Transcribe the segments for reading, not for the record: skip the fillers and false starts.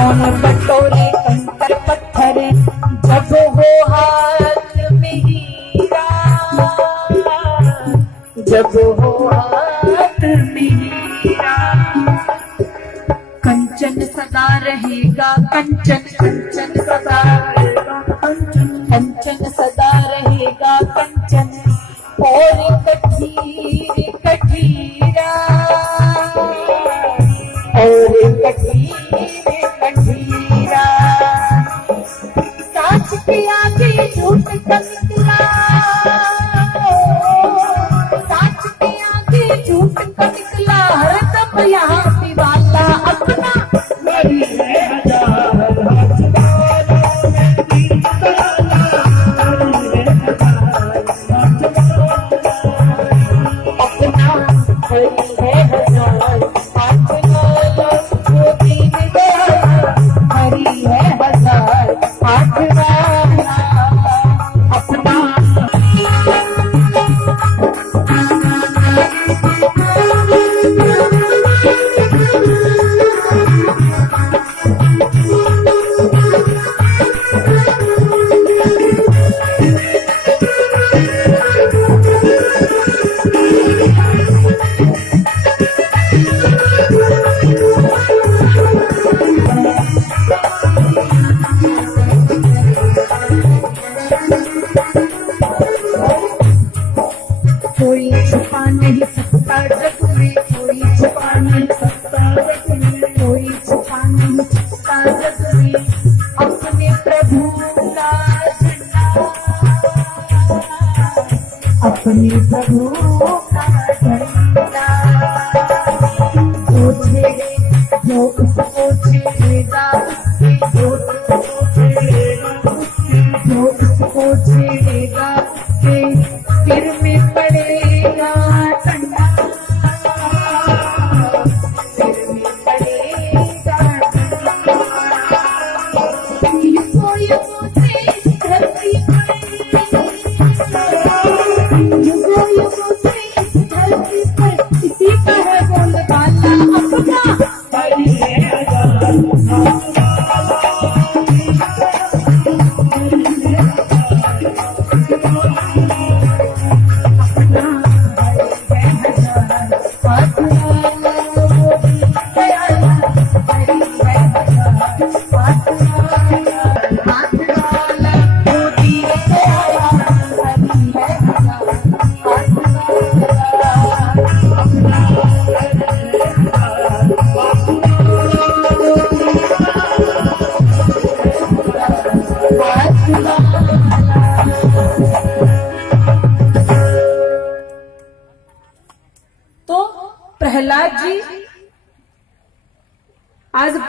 कौन बटोरे कंकर पत्थर जब हो हाथ में हीरा, जब हो हाथ में हीरा। कंचन सदा रहेगा कंचन, कंचन सदा रहेगा कंचन, कंचन सदा रहेगा कंचन। और कठीर कठीरा, और कठीर कठीरा। साच के आगे झूठ का निकला, साच के आगे झूठ का निकला। हरदम यहाँ वाला अपना मेरी है अपने प्रभु का झंडा। पूछे जो उसको छेड़ेगा उससे, जो उसको छेड़ेगा उससे, जो उसको छेड़ेगा उससे सिर में पड़ेगा डंडा, सिर में पड़ेगा डंडा। धरती इसी का है बोलबाला अपना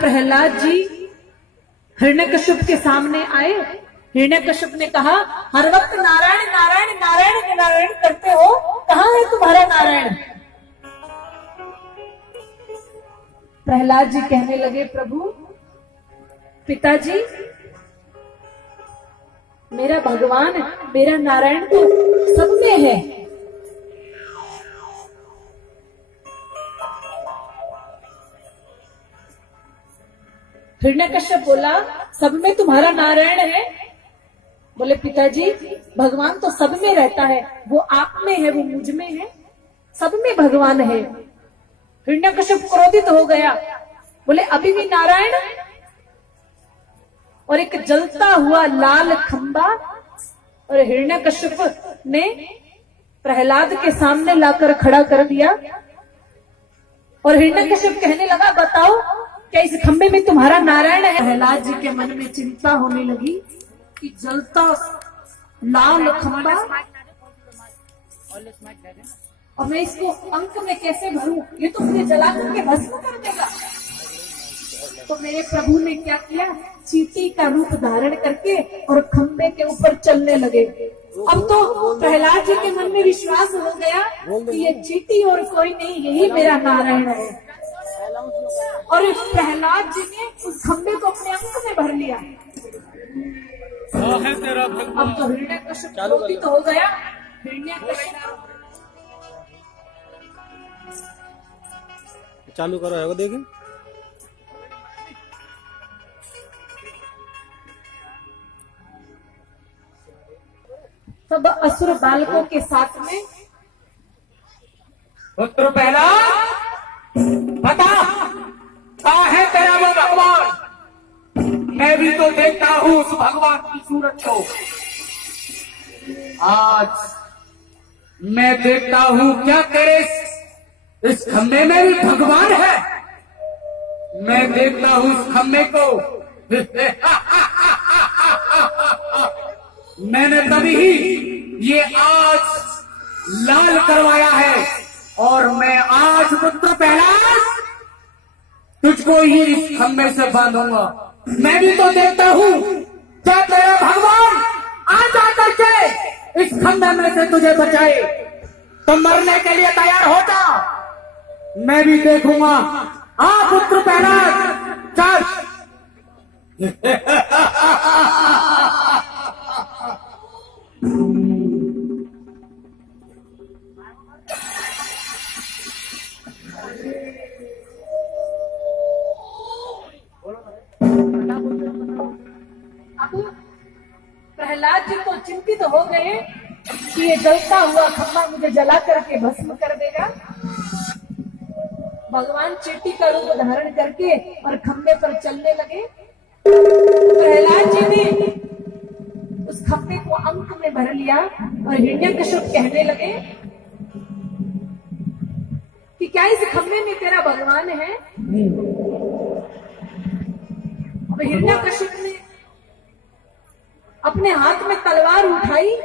प्रहलाद जी हिरण्यकश्यप के सामने आए। हिरण्यकश्यप ने कहा, हर वक्त नारायण नारायण नारायण नारायण करते हो, कहाँ है तुम्हारा नारायण? प्रहलाद जी कहने लगे, प्रभु पिताजी मेरा भगवान मेरा नारायण तो सब में है। हिरण्यकश्यप बोला, सब में तुम्हारा नारायण है? बोले पिताजी भगवान तो सब में रहता है, वो आप में है, वो मुझ में है, सब में भगवान है। हिरण्यकश्यप क्रोधित हो गया, बोले अभी भी नारायण? और एक जलता हुआ लाल खंबा और हिरण्यकश्यप ने प्रहलाद के सामने लाकर खड़ा कर दिया। और हिरण्यकश्यप कहने लगा, बताओ क्या इस खंबे में तुम्हारा नारायण है? प्रहलाद जी के मन में चिंता होने लगी कि जलता लाल खंबा और मैं इसको अंक में कैसे भरूं, ये तो मुझे जला करके भस्म कर देगा। तो मेरे प्रभु ने क्या किया, चींटी का रूप धारण करके और खंबे के ऊपर चलने लगे। अब तो प्रहलाद जी के मन में विश्वास हो गया कि ये चींटी और कोई नहीं, यही मेरा नारायण है। और प्रहलाद जी ने उस खंबे को अपने अंक में भर लिया। अब तो हिरण्यकश्यप क्रोधित हो गया। हिरण्यकश्यप चालू करो है वो देखिए। सब असुर बालकों के साथ में। पुत्र पहला बता, कहाँ है तेरा वो भगवान? मैं भी तो देखता हूँ उस भगवान की सूरत को। आज मैं देखता हूँ क्या तेरे इस खम्भे में भी भगवान है। मैं देखता हूँ उस खम्भे को। मैंने तभी ये आज लाल करवाया है और मैं आज पुत्र पहला तुझको ही इस खम्भे से बांधूंगा। मैं भी तो देखता हूँ क्या तेरा भगवान आ जा करके इस खम्भे में से तुझे बचाए। तो मरने के लिए तैयार हो जा, मैं भी देखूंगा। आ पुत्र पहला चल। अब प्रहलाद जी तो चिंतित हो गए कि ये जलता हुआ खम्भा मुझे जला करके भस्म कर देगा। भगवान चींटी का रूप धारण करके और खम्भे पर चलने लगे। प्रहलाद जी ने उस खम्भे को अंक में भर लिया और हिरण्यकश्यप कहने लगे कि क्या इस खम्भे में तेरा भगवान है? अब हिरण्यकश्यप ने अपने हाथ में तलवार उठाई।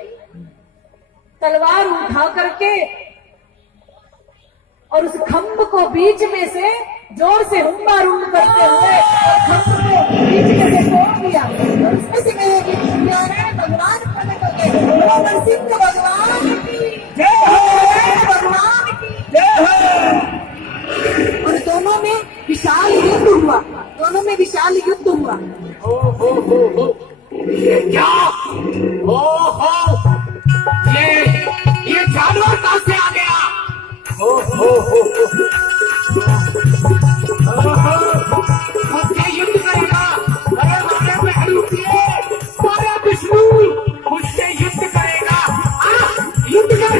तलवार उठा करके और उस खम्भ को बीच में से जोर से हुम्बारुम करते हुए खम्भ को बीच में से तोड़ दिया। और उसमें से मेरे भगवान प्रकट हो गए। नरसिंह भगवान की जय हो, भगवान की जय हो। और दोनों में विशाल युद्ध हुआ। दोनों में विशाल युद्ध हुआ। हो ये क्या? हो ये जानवर कहां से आ गया? मुझसे युद्ध करेगा? अरे मारे पहलू किए, मारे विष्णु मुझसे युद्ध करेगा। युद्ध कर।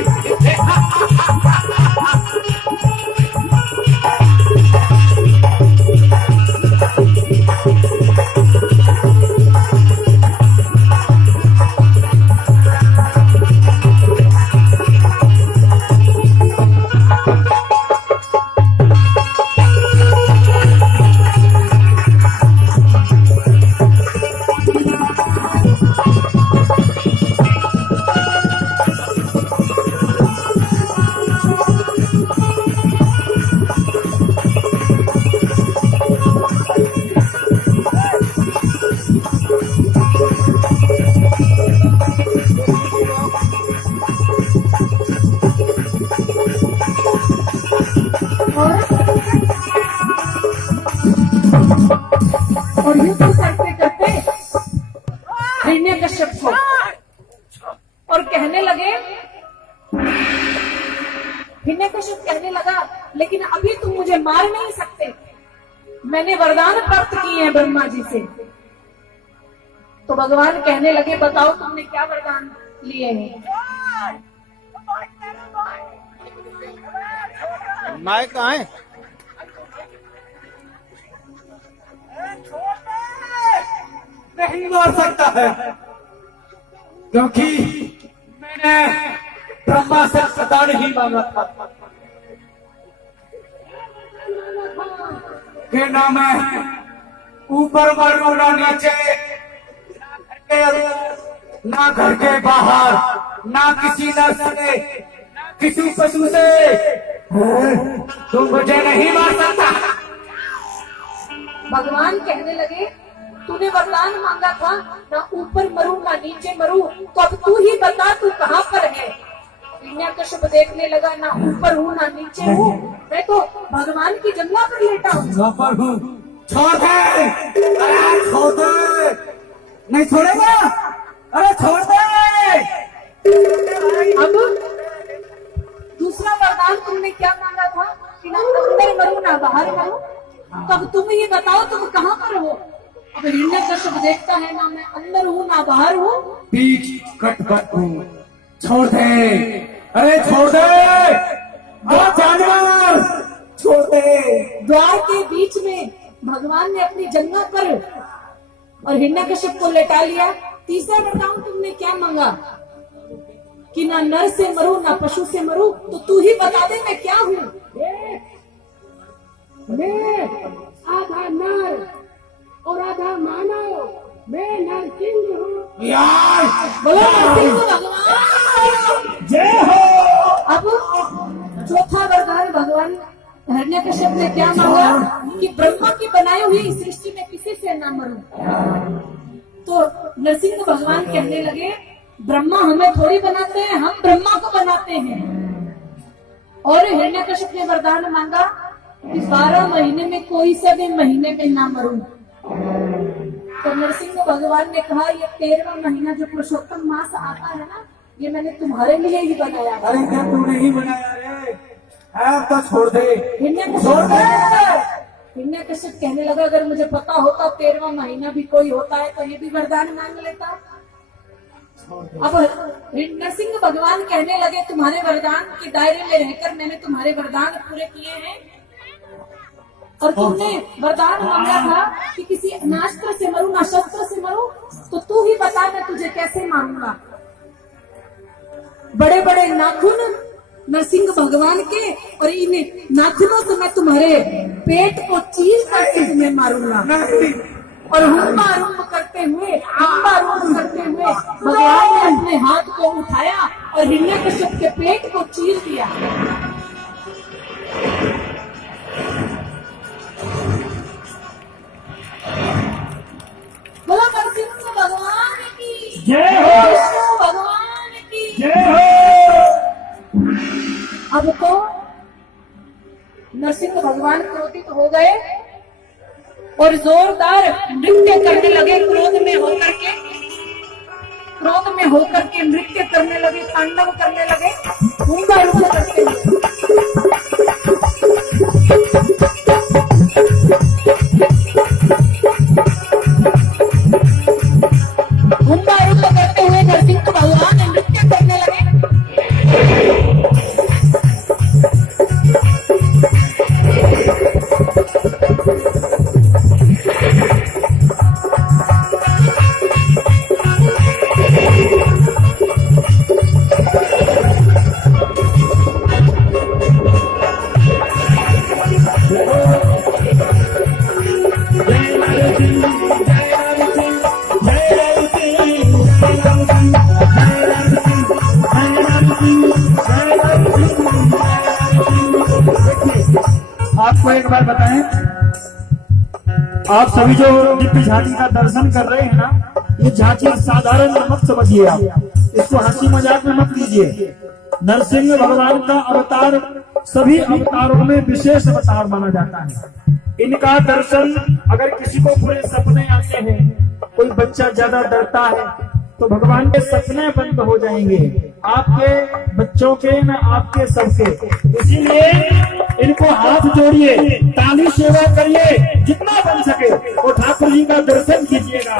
और युद्ध करते करते हिरण्यकश्यप को और कहने लगे, हिरण्यकश्यप कहने लगा लेकिन अभी तुम मुझे मार नहीं सकते, मैंने वरदान प्राप्त किए हैं ब्रह्मा जी से। तो भगवान कहने लगे बताओ तुमने क्या वरदान लिए हैं? माइक कहाँ है? नहीं मार सकता है क्योंकि मैंने ब्रह्मा से वरदान ही मांगा था कि ना मैं ऊपर मरू ना नीचे, ना घर के बाहर, ना किसी नर से, किसी पशु से। तुम मुझे नहीं मार सकता। भगवान कहने लगे तूने वरदान मांगा था ना ऊपर मरू ना नीचे मरू, तो अब तू ही बता तू कहाँ पर है? हिरण्यकश्यप देखने लगा ना ऊपर हूँ ना नीचे हूँ, मैं तो भगवान की जंगला पर लेटा हूँ। छोड़ दे, अरे छोड़ दे, नहीं छोड़ेगा, अरे छोड़ दे। अब दूसरा वरदान तुमने क्या मांगा था कि ना अंदर मरू ना बाहर मरू, तो अब तुम ये बताओ तुम कहाँ पर हो? अब हिरण्यकश्यप देखता है ना मैं अंदर हूँ ना बाहर हूँ, बीच कटपट हूँ। छोड़ दे, अरे छोड़ दे, अरे जानवर छोड़ दे। द्वार के बीच में भगवान ने अपनी जंघा पर और हिरण्यकश्यप को लेटा लिया। तीसरा वरदान तुमने क्या मांगा कि ना नर से मरूं ना पशु से मरूं, तो तू ही बता दे मैं क्या हूँ। मैं आधा नर और आधा मानव, मैं नरसिंह हूँ। यार बोलो नरसिंह भगवान जय हो। अब चौथा वरदान भगवान हिरण्यकश्यप ने क्या मांगा कि ब्रह्मा की बनाई हुई इस सृष्टि में किसी से ना मरूं। तो नरसिंह भगवान कहने लगे ब्रह्मा हमें थोड़ी बनाते हैं, हम ब्रह्मा को बनाते हैं। और हिरण्यकश्यप ने वरदान मांगा कि 12 महीने में कोई से भी महीने में ना मरूं। तो नरसिंह भगवान ने कहा ये 13वां महीना जो पुरुषोत्तम मास आता है ना, ये मैंने तुम्हारे लिए ही बनाया है। अरे क्या तूने ही बनाया रे? अब तो छोड़ दे, छोड़ दे। हिरण्यकश्यप कहने लगा अगर मुझे पता होता 13वां महीना भी कोई होता है तो ये भी वरदान मांग लेता। अब नरसिंह भगवान कहने लगे तुम्हारे वरदान के दायरे में रहकर मैंने तुम्हारे वरदान पूरे किए हैं, और तुमने वरदान मांगा था कि किसी नास्त्र से मरूं ना शस्त्र से मरूं, तो तू ही बता मैं तुझे कैसे मारूंगा। बड़े बड़े नाखून नरसिंह भगवान के, और इन नाखूनों से मैं तुम्हारे पेट को चीर करके तुम्हें मारूंगा। और हुम्बा रुम्ब करते हुए भगवान ने अपने हाथ को उठाया और हिरण्यकश्यप के पेट को चीर दिया। बोला नरसिंह भगवान की जय हो, विष्णु भगवान की जय हो। अब तो नरसिंह भगवान क्रोधित हो गए और जोरदार नृत्य करने लगे। क्रोध में होकर के नृत्य करने लगे, तांडव करने लगे, हुम्बा रुम्ब करते हुए। हुम्बा रुम्ब करते हुए नरसिंह भगवान नृत्य करने लगे। आपको एक बार बताएं, आप सभी जो दिव्य झांकी का दर्शन कर रहे हैं ना, ये झांकी साधारण मत समझिए, आप इसको हंसी मजाक में मत लीजिए। नरसिंह भगवान का अवतार सभी अवतारों में विशेष अवतार माना जाता है। इनका दर्शन अगर किसी को बुरे सपने आते हैं, कोई बच्चा ज्यादा डरता है, तो भगवान के सपने बंद हो जाएंगे, आपके बच्चों के न आपके सबके। इसीलिए इनको हाथ जोड़िए, ताली सेवा करिए, जितना बन सके वो ठाकुर जी का दर्शन कीजिएगा।